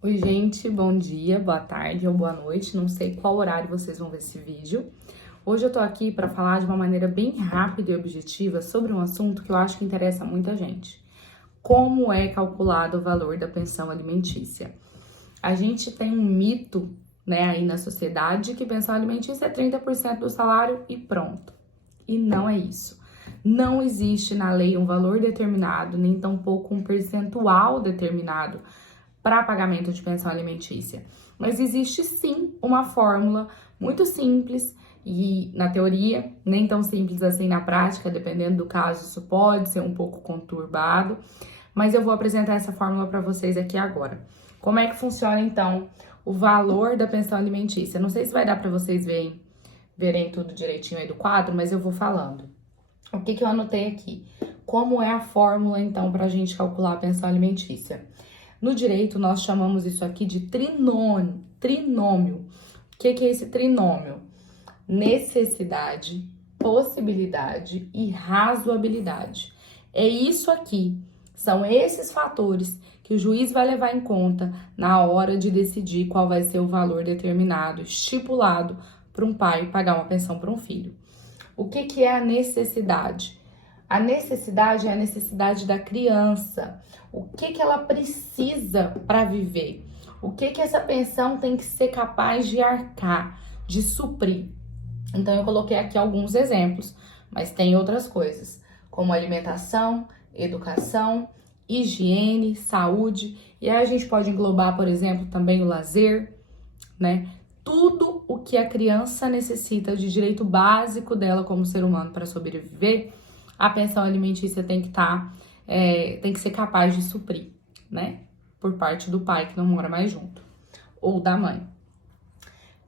Oi, gente, bom dia, boa tarde ou boa noite, não sei qual horário vocês vão ver esse vídeo. Hoje eu tô aqui para falar de uma maneira bem rápida e objetiva sobre um assunto que eu acho que interessa muita gente. Como é calculado o valor da pensão alimentícia? A gente tem um mito, né, aí na sociedade que pensão alimentícia é 30% do salário e pronto. E não é isso. Não existe na lei um valor determinado, nem tampouco um percentual determinado para pagamento de pensão alimentícia. Mas existe sim uma fórmula muito simples e na teoria nem tão simples assim na prática, dependendo do caso, isso pode ser um pouco conturbado, mas eu vou apresentar essa fórmula para vocês aqui agora. Como é que funciona então o valor da pensão alimentícia? Não sei se vai dar para vocês verem tudo direitinho aí do quadro, mas eu vou falando. O que eu anotei aqui? Como é a fórmula então para a gente calcular a pensão alimentícia? No direito, nós chamamos isso aqui de trinômio. Trinômio. O que é esse trinômio? Necessidade, possibilidade e razoabilidade. É isso aqui. São esses fatores que o juiz vai levar em conta na hora de decidir qual vai ser o valor determinado, estipulado para um pai pagar uma pensão para um filho. O que é a necessidade? A necessidade é a necessidade da criança. O que ela precisa para viver? O que essa pensão tem que ser capaz de arcar, de suprir? Então, eu coloquei aqui alguns exemplos, mas tem outras coisas, como alimentação, educação, higiene, saúde. E aí a gente pode englobar, por exemplo, também o lazer, né? Tudo o que a criança necessita de direito básico dela como ser humano para sobreviver, a pensão alimentícia tem que ser capaz de suprir, né? Por parte do pai que não mora mais junto, ou da mãe.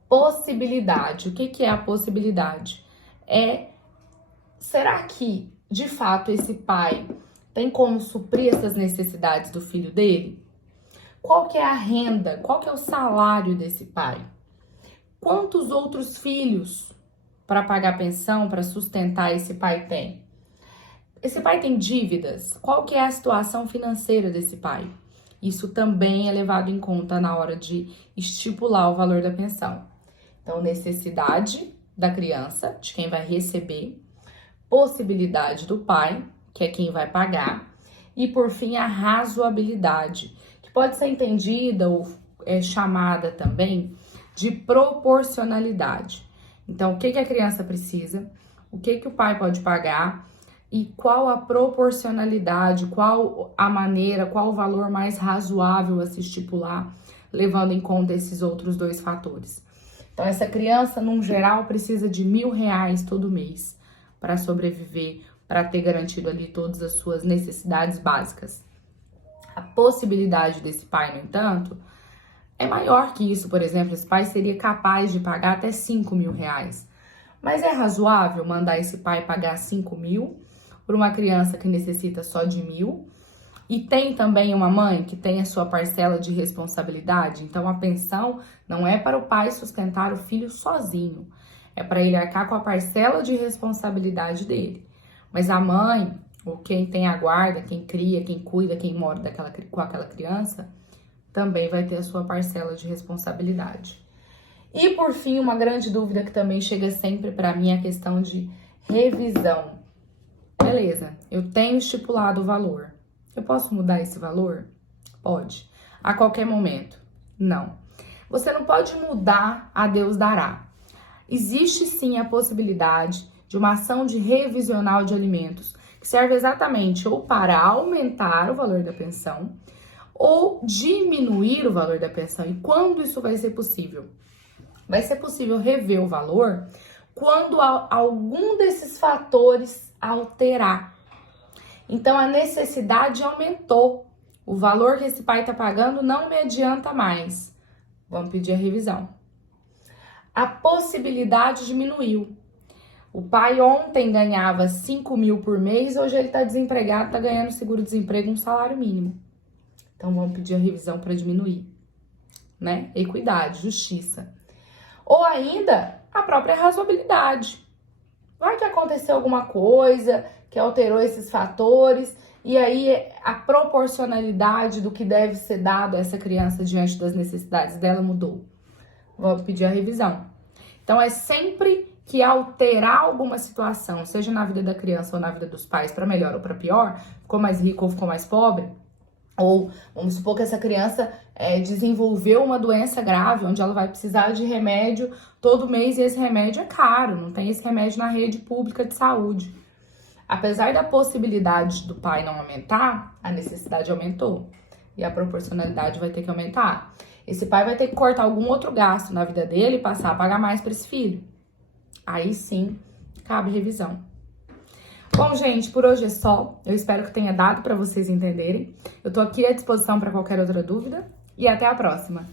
Possibilidade. O que é a possibilidade? Será que, de fato, esse pai tem como suprir essas necessidades do filho dele? Qual que é a renda? Qual que é o salário desse pai? Quantos outros filhos para pagar pensão, para sustentar esse pai tem? Esse pai tem dívidas? Qual que é a situação financeira desse pai? Isso também é levado em conta na hora de estipular o valor da pensão. Então, necessidade da criança, de quem vai receber, possibilidade do pai, que é quem vai pagar, e por fim a razoabilidade, que pode ser entendida ou chamada também de proporcionalidade. Então, o que a criança precisa, o que o pai pode pagar e qual a proporcionalidade, qual a maneira, qual o valor mais razoável a se estipular, levando em conta esses outros dois fatores. Então, essa criança, num geral, precisa de R$1.000 todo mês para sobreviver, para ter garantido ali todas as suas necessidades básicas. A possibilidade desse pai, no entanto, é maior que isso. Por exemplo, esse pai seria capaz de pagar até R$5.000. Mas é razoável mandar esse pai pagar 5.000 por uma criança que necessita só de 1.000? E tem também uma mãe que tem a sua parcela de responsabilidade. Então, a pensão não é para o pai sustentar o filho sozinho. É para ele arcar com a parcela de responsabilidade dele. Mas a mãe, ou quem tem a guarda, quem cria, quem cuida, quem mora com aquela criança, também vai ter a sua parcela de responsabilidade. E por fim, uma grande dúvida que também chega sempre para mim é a questão de revisão. Beleza, eu tenho estipulado o valor. Eu posso mudar esse valor? Pode. A qualquer momento? Não. Você não pode mudar a Deus dará. Existe sim a possibilidade de uma ação de revisional de alimentos, que serve exatamente ou para aumentar o valor da pensão, ou diminuir o valor da pensão. E quando isso vai ser possível? Vai ser possível rever o valor quando algum desses fatores alterar. Então, a necessidade aumentou. O valor que esse pai está pagando não me adianta mais. Vamos pedir a revisão. A possibilidade diminuiu. O pai ontem ganhava 5.000 por mês, hoje ele está desempregado, está ganhando seguro-desemprego, um salário mínimo. Então, vamos pedir a revisão para diminuir, né? Equidade, justiça. Ou ainda, a própria razoabilidade. Vai que aconteceu alguma coisa que alterou esses fatores E aí a proporcionalidade do que deve ser dado a essa criança diante das necessidades dela mudou. Vou pedir a revisão. Então é sempre que alterar alguma situação, seja na vida da criança ou na vida dos pais, para melhor ou para pior, ficou mais rico ou ficou mais pobre, ou vamos supor que essa criança desenvolveu uma doença grave, onde ela vai precisar de remédio todo mês e esse remédio é caro, não tem esse remédio na rede pública de saúde. Apesar da possibilidade do pai não aumentar, a necessidade aumentou e a proporcionalidade vai ter que aumentar. Esse pai vai ter que cortar algum outro gasto na vida dele e passar a pagar mais para esse filho. Aí sim, cabe revisão. Bom, gente, por hoje é só. Eu espero que tenha dado para vocês entenderem. Eu tô aqui à disposição para qualquer outra dúvida e até a próxima.